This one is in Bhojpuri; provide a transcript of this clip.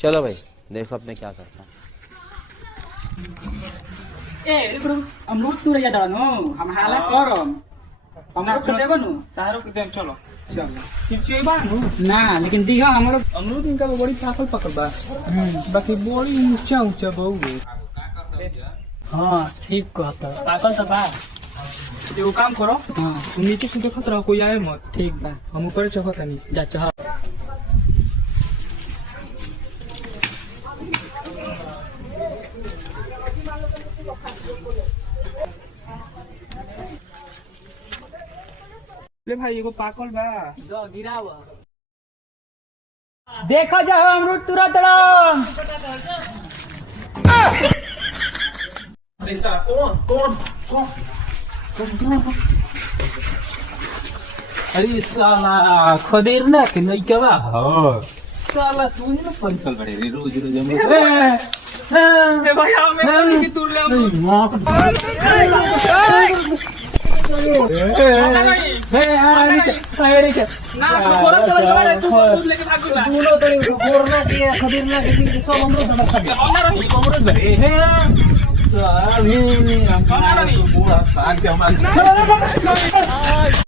चलो भाई देखो अपने क्या करता हूँ। ए ఇప్పుడు అమృత్ తుర జడాను हम हाला करम हमरा को देबो नु तारो के देम चलो चल किछु बानु ना लेकिन दिहा हमरो अमरूद इनका बड़ी पाकल पाकल बा बाकी बड़ी ऊंचा ऊंचा बहु हां ठीक कहत पागल त बा एगो काम करो हां तुम नीचे से देखत रहो कोई आए मत ठीक बा हम ऊपर चढ़त नहीं जा चाह ले भाई एगो पाकल बा दो गिराव देखो जा अमृत तुरंत रम ऐसा कौन अरे साला खदेर ना के नहीं क्या हो साला तू ही ना पंचल बड़े रे रोज रोज हम ए भाई हमें की दूर ले मां ना तो कोरा चला तू दूर लेके भाग गया तूनो तो कोरोना के खदेर ना के सब हम लोग समझ गए हमारा नहीं अमृत भरे साला भी हम हमारा नहीं पूरा भाग के हमारे